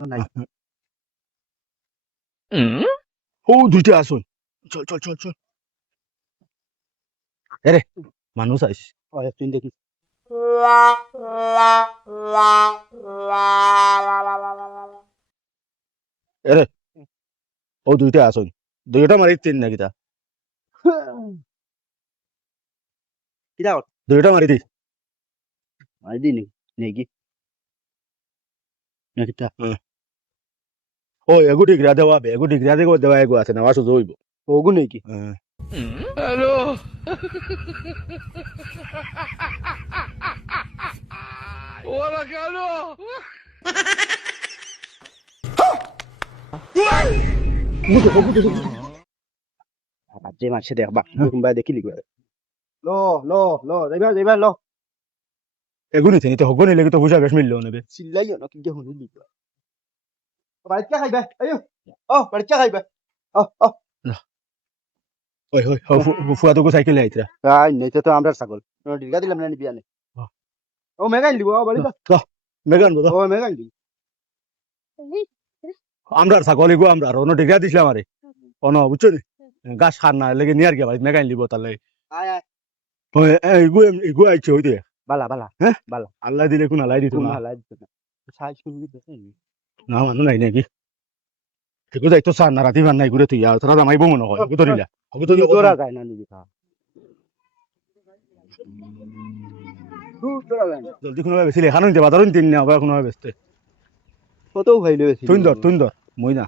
নাই ও দুইটা আসুন চল চল চল চল এরে মানুষ আইস তুই দেখি এরে ও দুইটা আসুন দুইটা মারি তিন নাকি তা কিটা দুইটা মারি দি মারি দি নেকি নাকিটা ও এগু ডিগ্রা দেওয়া এগু ডিগ্রা দেওয়া এগু আছে না সুযোগ হইব ওগু নেকি হ্যালো ওরা কেন যে মাসে দেখবা কোনবা দেখি লিখবা লো লো লো যাইবা লো এগু নিতে নিতে হগো নিলে তো পয়সা বেশ মিললো নেবে চিল্লাইও না কিন্তু হুনি লিখবা বাড়িতে খাইবা আইও বাড়িতে খাইবা ওই ওই ফুয়া তো সাইকেল আইতরা আই নেতে তো আমরা ছাগল ডিগা দিলাম না নিবি আনে ও মেগাইল দিব বাড়িতে মেগান বলো ও মেগাইল দিব আমরা ছাগল এগু আমরা অন্য ডিগ্রা দিছিলাম আরে অন বুঝছো নি গাছ খান না লেগে নিয়ার গিয়া বাড়ি মেগাইন দিব তার লাগে আয় আয় ওই এগু এগু আইছে হইতে বালা বালা হ্যাঁ বালা আল্লাহ দিলে কোন আলাই দিত কোন না হালাই দিত না সাইজ শুনবি দেখেন না মানুষ নাই নাকি এগু যাইতো সার না রাতি মান নাই ঘুরে তুই আর তোরা জামাইবো মনে হয় এগু তো নিলা এগু তো দৌড়া যায় না নিবি খা দৌড়া যায় না জলদি কোনো বেশি লেখা নিতে বাজারও তিন না আবার কোনো বেচতে কত খাইলে বেশি তুইন্দর মই না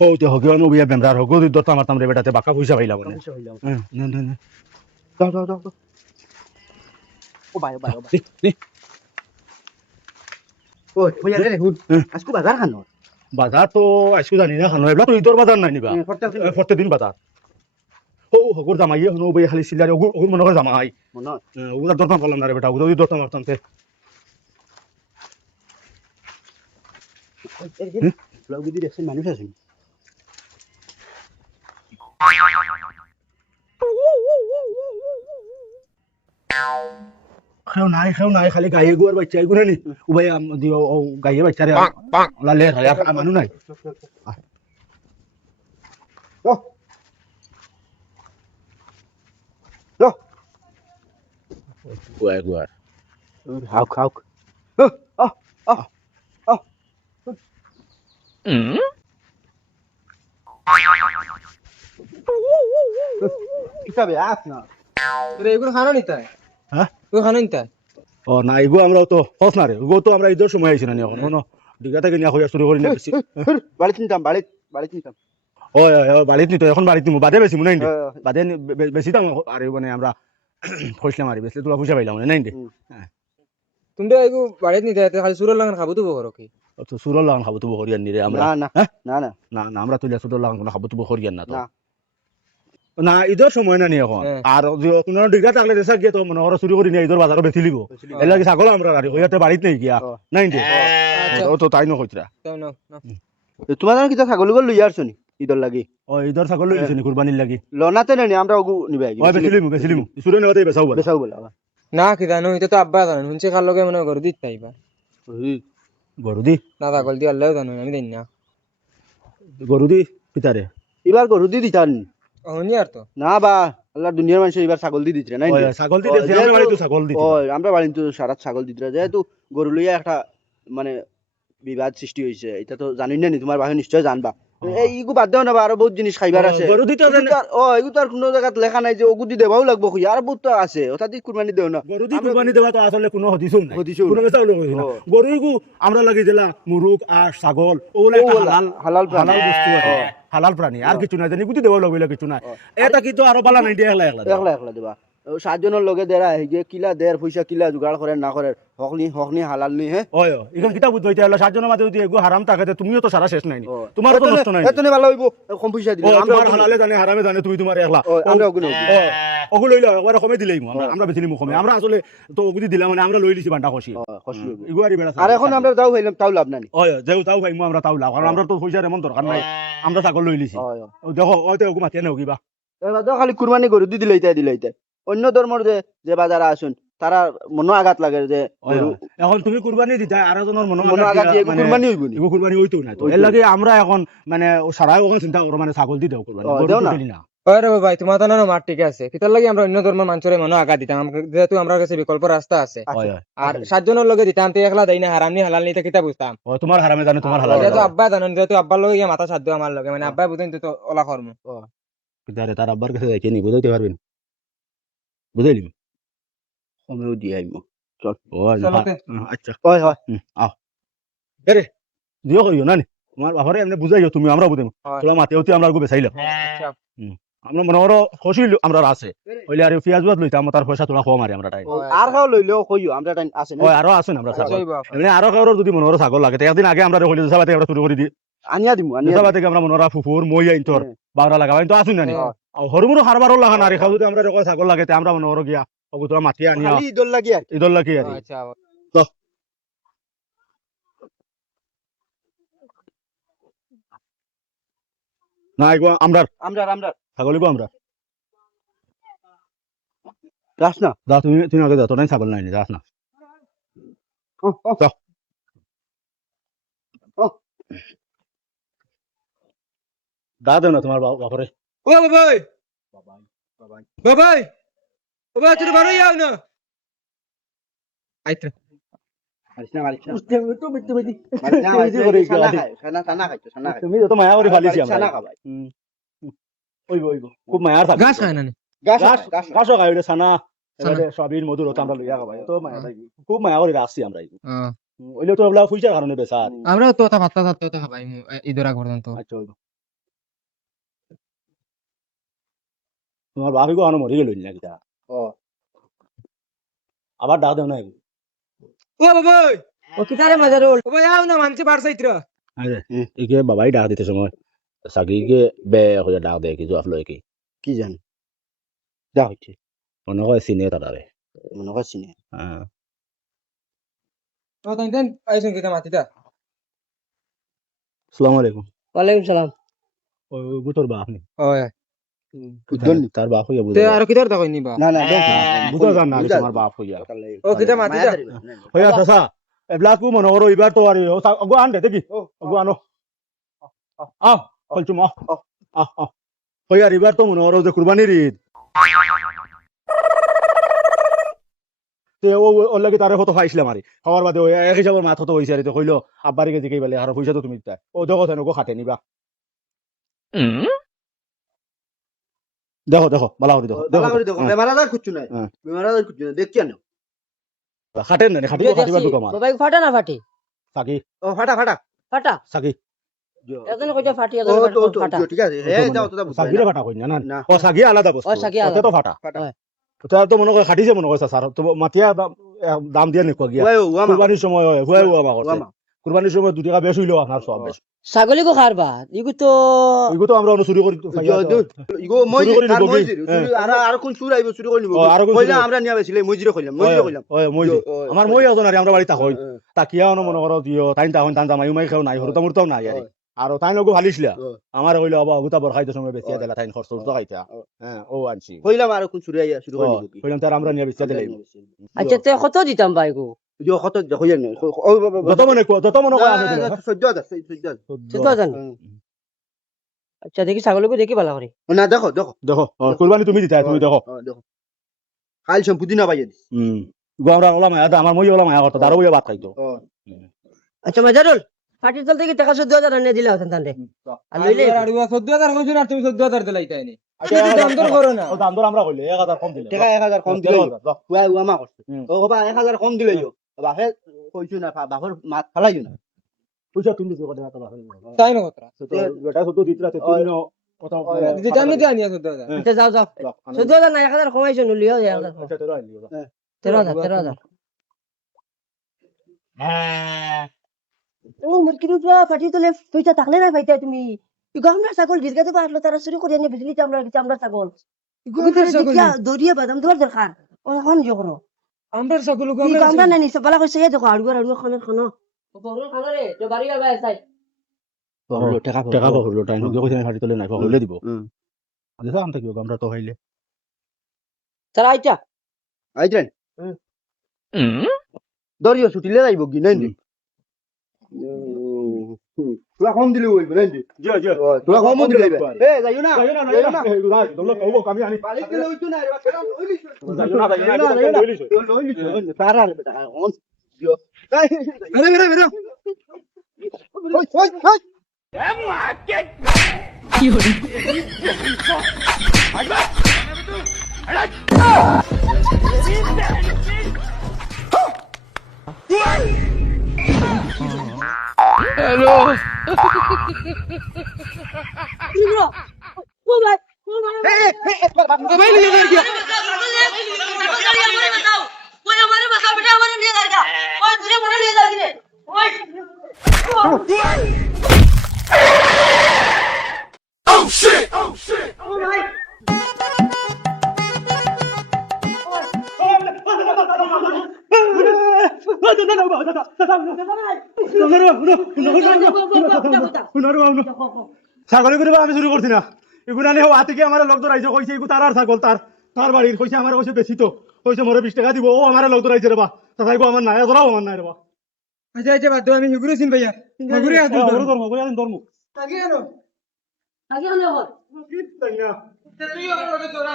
ও তো হগে অনু বিয়া বেমরার হগো দুই দরতা মারতাম রে বেটাতে বাকা পয়সা পাইলা বলে না না না দাও ও ভাই ও ভইয়া রে হুন আজকে বাজার খানো বাজার তো আইসু জানি না খানো এবলা তো ইতর বাজার নাই নিবা প্রত্যেক বাজার ও হগর জামাই হনো বই খালি সিলারে ওগুর মনে করে জামাই মনে ওগুলা দরতা করলাম না রে বেটা ওগুলা দরতা মারতাম তে ব্লগ দিদি দেখছেন মানুষ আছেন খেও নাই খালি গায়ে গুয়ার বাচ্চা এগুলো নি উবাই দিও ও গায়ে বাচ্চা রে লালে হয় আর মানুষ নাই লো লো গুয়ার হাউক হাউক কিতাবে আস না তোরা এগুলো খানো নি তাই হ্যাঁ তুই খানো নি তাই ও না এগো আমরা তো হস না রে এগো তো আমরা ঈদের সময় আইছি না এখন কোনো দিঘা থেকে নিয়ে হইয়া শুরু করি না বেশি বাড়িতে নিতাম বাড়িতে নিতাম ও বাড়িতে নিতো এখন বাড়িতে নিবো বাদে বেশি মনে নাই বাদে বেশি দাম আর মানে আমরা ফসলাম আর বেশি তোলা পয়সা পাইলাম মনে নাই তুমি এগু বাড়িতে নি তাই খালি সুরের লাগান খাবো তো বড় কি তো সুরল লাগান খাবো তো বহরিয়ান নি রে আমরা না না না না না আমরা তুইলা সুরল লাগান কোনো খাবো তো বহরিয়ান না তো না না ঈদের সময় না নি এখন আর কোনো ডিগ্রা থাকলে দেশা গিয়ে তো মনে করো চুরি করি নিয়ে ঈদের বাজারও বেচি লিব এর লাগে ছাগল আমরা আর ওইতে বাড়িতে নেই গিয়া নাই ও তো তাই নকইতরা তাই না তোমার জানো কিতা ছাগল গল লইয়া আসছো নি ঈদর লাগি ও ঈদের ছাগল লইছে নি কুরবানির লাগি লনাতে নেনি আমরা ওগু নিবাই ওই বেচি লিমু সুরে নেওয়াতে বেচাও বলে বেসাও বলা না কি জানো এটা তো আব্বা জানো হুনছে খাল লগে মনে করে দিত তাইবা গরু দি না পাগল দি আল্লাহ জানো আমি দেন না গরু দি পিতারে এবার গরু দি দিতান হনি আর তো না বা আল্লাহ দুনিয়ার মানুষ এবার ছাগল দি দিতরে নাই ছাগল দি দেছে আমরা বাড়ি তো ছাগল দি ও আমরা বাড়ি তো সারা ছাগল দিতরে যেহেতু গরু লইয়া একটা মানে বিবাদ সৃষ্টি হইছে এটা তো জানি না নি তোমার বাহে নিশ্চয় জানবা এই ইগু বাদ দাও না আরো বহুত জিনিস খাইবার আছে গরু দি তো এগু তো আর কোনো জায়গাত লেখা নাই যে ওগু দি দেবাও লাগবো খুঁজে আর বহুত তো আছে ওটা দি কুরবানি দেও না গরু দি কুরবানি দেওয়া তো আসলে কোনো হদিসও নাই হদিসও কোনো বেচাও লোক হইছে না গরু গু আমরা লাগি দিলা মুরুগ আর ছাগল ওগুলা একটা হালাল প্রাণী। হালাল বস্তু আছে হালাল প্রাণী আর কিছু নাই জানি গুটি দেওয়া লগইলা কিছু নাই এটা কি তো আরো বালা নাই দিয়া একলা একলা দেবা সাতজনের লগে দেরা যে কিলা দের পয়সা কিলা জোগাড় করে না করে হকনি হালাল নি হে ওই এখন কিতা বুঝ হইতে হলো সাতজনের মাঝে যদি এগো হারাম থাকে তুমিও তো সারা শেষ নাই তোমারও তো নষ্ট নাই এতনে ভালো হইব কম পয়সা দিলে তোমার হালালে জানে হারামে জানে তুমি তোমার একলা আমরা ওগু নই ওগুলো লইলা একবার কমে দিলেই আমরা বেচিলিম কমে আমরা আসলে তো ওগুলি দিলাম মানে আমরা লই লিছি বান্টা খুশি খুশি হইব ইগুয়ারি বেড়া আর এখন আমরা যাও হইলাম তাও লাভ নাই ওই যেও তাও ভাই আমরা তাও লাভ কারণ আমরা তো পয়সার এমন দরকার নাই আমরা ছাগল লই লিছি দেখো ওই তো ওগু মাতিয়ে নেও কিবা এবার তো খালি কুরবানি গরু দি দিলে অন্য ধর্মর যে বাজারে আসুন তারা মনো আঘাত লাগে যে হয়, গরু হয়। এখন তুমি কুরবানি দিতা আর একজনের মনো আঘাত দিয়ে কুরবানি হইব নি এগো কুরবানি হইতো না তো হইতো এর না। লাগে আমরা এখন মানে সারা ওখানে চিন্তা করো মানে ছাগল দি দেও কুরবানি গরু দেও তো না। দিলি না ওই রে ভাই তোমার তো না মাঠ ঠিক আছে কিতার লাগি আমরা অন্য ধর্মের মানুষের মনে আঘাত দিতাম যেহেতু আমরা কাছে বিকল্প রাস্তা আছে হয় হয় আর 7 জনের লগে দিতাম তো একলা দেই না হারাম নি হালাল নিতে কিতা বুঝতাম ও তোমার হারামে জানে তোমার হালাল যেহেতু আব্বা জানেন যেহেতু আব্বার লগে গিয়ে মাথা সাধ্য আমার লগে মানে আব্বা বুঝেন তো ওলা কর্ম কিদারে তার আব্বার কাছে যাইতে নি বুঝাইতে পারবেন বুঝাইলি কমেও দিয়ে আইব ও চলো তে। আচ্ছা হয় হয় আও এরে দিও কইও না নি তোমার বাবারে এমনি বুঝাইও তুমি আমরা বুঝাইম হয়। তোরা মাতে অতি আমরা গো বেচাইলাম আচ্ছা আমরা মনে করো খুশি আমরা আছে হইলে আর পেঁয়াজ বাদ লইতাম তার পয়সা তোলা কম মারি আমরা টাইম আর খাও লইলেও কইও আমরা টাইম আছে না ওই আরো আছে না আমরা ছাগল যাইব এমনি আরো কারোর যদি মনে করো ছাগল লাগে তো একদিন আগে আমরা হইলে সাবাতে আমরা শুরু করে দিই আনিয়া দিমু আনিয়া সাবাতে আমরা মনে করা ফুফুর মই আইন তোর বাগরা লাগাবাই তো আসুন না নি হ্যাঁ। হরমুরো হারবারও লাগা না রে খাও যদি আমরা রেকো ছাগল লাগে তে আমরা মনে করো গিয়া ওগো তোরা মাটিয়ে আনিয়া খালি দল লাগি আর ইদল লাগি আর আচ্ছা না এগো আমরা আমরা ছাগল গো আমরা যাস না যা তুমি তুমি আগে যাও তোর নাই ছাগল নাই নি, যাস না দা দেও না তোমার বাপরে ও বাবাই বাবাই বাবাই তুই বারো যাও না আইত্রা মারিস না মারিস না তো মিটতে মিটি সানা খায় সানা খাইতো সানা খায় তুমি যত মায়া করে ফালিছি আমরা সানা খাবাই ওইগো ওইগো খুব মায়ার থাকে গাছ খায় না নি গাছ গাছ গাছ গাছও খাই ওটা সানা সানা। এবারে সবির মধুর ওটা আমরা লইয়া খাবাই তো মায়া থাকি খুব মায়া করে রাখছি আমরা হ্যাঁ। ওইলে তো ওগুলা ফুইচার কারণে বেচা আর আমরাও তো তা ভাতটা থাকতে তো খাবাই ঈদের আগ পর্যন্ত আচ্ছা ওইগো তোমার বাপি গো আনো মরি গেল নাকি তা ও আবার ডাক দেও না এগো ও বাবাই ও কিতারে মাজারুল ও ভাই আও না মানছে বারসাইত্রা আরে একে বাবাই ডাক দিতে সময় সাকিকে বে হয়ে ডাক দেয় কিছু aflo কি কি জান যা হচ্ছে মনে হয় সিনে তারে মনে করছি না হ্যাঁ তো তাই দেন আইছেন কিতা মাতিতা আসসালামু আলাইকুম ওয়ালাইকুম সালাম ওই তোর বাপ নি ওই বুঝলি তার বাপ হইয়া তে বুঝা আর কিতার তা কইনি বা না না দেখ বুঝা জান না তোমার বাপ হইয়া ও কিতা মাতিতা হইয়া চাচা এবলা কু মনে করো এবার তো আর গো আন দে দেখি গো আনো আও কলচুম আও আও হইয়া এবার তো মনে করো যে কুরবানির ঈদ তে ও ওর লাগি তারে কত খাইছিলাম আরে খাওয়ার বাদে ওই এক হিসাবের মাথা তো হইছে আরে তো কইলো আব্বারে কে দিকে বলে আর পয়সা তো তুমি দিতা ও দেখো তেন গো খাটে নিবা দেখো দেখো বালা করে দেখো ভালো করে দেখো হ্যাঁ, বেমার আজার কুচ্ছু নাই হ্যাঁ। বেমার আজার কুচ্ছু নাই দেখছি না খাটেন না খাটিব খাটিবা তো কমার বাবাই ফাটা না ফাটি সাকি ও ফাটা ফাটা ফাটা সাকি এজন কইটা ফাটি ও এজন তো ফাটা ঠিক আছে হ্যাঁ যাও তো সাকিরে ফাটা কই না না। না ও সাকি আলাদা বস্তু ও, সাকি ওতে আলাদা। তো ফাটা ফাটা হয়। ওটা তো মনে করে খাটিছে মনে করছে স্যার তো মাতিয়া দাম দিয়ে নিকো গিয়া ওয়াই ওয়ামা কুরবানির সময় হয় হুয়া হুয়া মা করছে ওয়ামা কুরবানির সময় 2 টাকা বেশি হইলো আপনার সব বেশ ছাগলি কো খারবা ইগু তো এগুলো তো আমরা চুরি করি ইগো মই চুরি করে আর নিব মই কি? আর কোন চুর আইব চুরি করে নিব ও, আরো কোন কইলা চুর? আমরা নিয়া বেছিলে মইজিরে কইলাম মইজিরে কইলাম ওই মই আমার মই আছো না রে, আমরা বাড়ি থাকই তাকিয়া অন মনে করো দিও তাইন তাহন তান জামাই উমাই খাও নাই হরতা মুরতাও নাই আরে আর তাই লগো ভালিছিলা আমার কইলো বাবা গুতা বর খাইতে সময় বেচিয়া দিলা তাইন খরচ তো খাইতা হ্যাঁ ও আনছি কইলাম আর কোন চুরি আইয়া চুরি করে নিব কি কইলাম তার আমরা নিয়ে বেচিয়া দিলাই আচ্ছা তে কত দিতাম বাইগু ইগো কত কইয়া না ও যত মনে কয় আছে দিলা 14 14,000 আচ্ছা দেখি ছাগলকো দেখি ভালো করে না দেখো দেখো দেখো কুরবানি তুমি দিতা তুমি দেখো দেখো কাল সম্পুদি না পাইয়া দিস গো আমরা ওলা মায়া আমার মই ওলা মায়া করতে তারও বইয়া ভাত খাইতো আচ্ছা মাজারুল ফাটির তল থেকে টাকা 14,000 আনিয়ে দিলা হতেন তান্ডে আর লইলে আর 14000 কইছো না তুমি 14000 দিলাইতাই নি দাম দর করো না ও দাম দর আমরা কইলে 1000 কম দিলে টাকা 1000 কম দিলে ওয়াই ওয়ামা করছে তো বাবা 1000 কম দিলে বাপে কইছু না বাপর মাত ফালাইও না পয়সা তুমি দিছো কথা কথা তাই না কথা বেটা শুধু দিতরা তে তুমি কথা যেটা আমি জানি 14000 আচ্ছা যাও যাও 14,000 না 1000 কমাইছো নলিও 1000 আচ্ছা তেরা আইলি 13,000 ও মুরগির ফাটি তোলে পয়সা থাকলে না পাইতা তুমি ইগো আমরা ছাগল গিরগাতে পারলো তারা চুরি করে নিয়ে বিজলি আমরা ছাগল ইগো দরিয়া বাদাম দেওয়ার দরকার ও এখন জোর আমরা সকল ইগো আমরা না নিছে বালা কইছে এই দেখো আড়ুয়ার খানো খানো বড় খানো রে তো বাড়ি বাবা আইছাই টাকা টাকা পাহরলো টাইম হলো কইছে হাড়ি তোলে নাই পাহরলে দিব আচ্ছা আমতে কি আমরা তো হইলে তারা আইতা আইছেন দরিও ছুটিলে যাইব কি নাই নি তোরা কম দিলে হইব নাই নি জি জি তোরা কম দিলে হইবে এ যাইও না যাইও না যাইও না এই গুলা তোমরা কইবো আমি আনি পালিশ দিলে হইতো না এবার কেন হইলিস যাইও না যাইও না তারা রে বেটা অন দিও তাই বেরো বেরো বেরো ওই ওই ওই हेलो মোবাইল নিয়ে যার কি ছাগলি করিবা আমি শুরু করছি না এগুলো আনি হাতে কি আমার লোক ধরাইছে কইছে এগু তার আর ছাগল তার তার বাড়ির কইছে আমার কইছে বেশি তো কইছে মোরে 20 টাকা দিব ও আমার লোক ধরাইছে রে বা তাই আমার নাই ধরাও আমার নাই রে বা আচ্ছা আচ্ছা বাদ দাও আমি হিগুরে চিন ভাইয়া হিগুরে আদু ধর্ম কই আনি ধর্ম আগে আনো আগে আনো হল কি তাই না তুই আমার লগে তোরা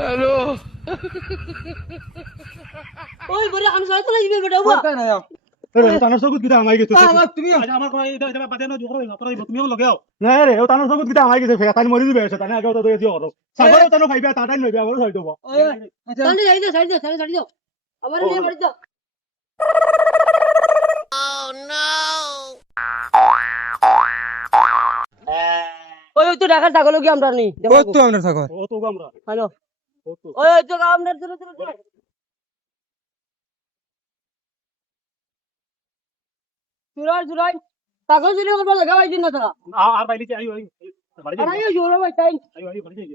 हेलो ওই বড় আমি সাইতে লাগবে বেটা ও কোথায় না যাও রে তানোর সগুত কিটা আমাই গেছে আমার তুমি আমার কই এটা এটা বাদে না জোর করে তুমিও লগাও না রে ও তানোর সগুত কিটা আমাই গেছে ফেয়া তাই মরি দিবে তাই আগে তো দিও করো ছাগল তানো খাইবে তাটাই নইবে আমার হই দেব আচ্ছা তাহলে যাই দাও সাইড দাও আবার নিয়ে বাড়ি দাও ওই তো ঢাকার ছাগল কি আমরা নেই কত তো আমরা থাকো ও তো আমরা হ্যালো ও তো ওই তো আমরা চলো চলো চুরাই চুরাই ছাগল চুরি করবো লাগা পাইছি না তারা আর বাইলি আই আই বাড়ি আর আইও জোরে ভাই তাই আই বাড়ি যাই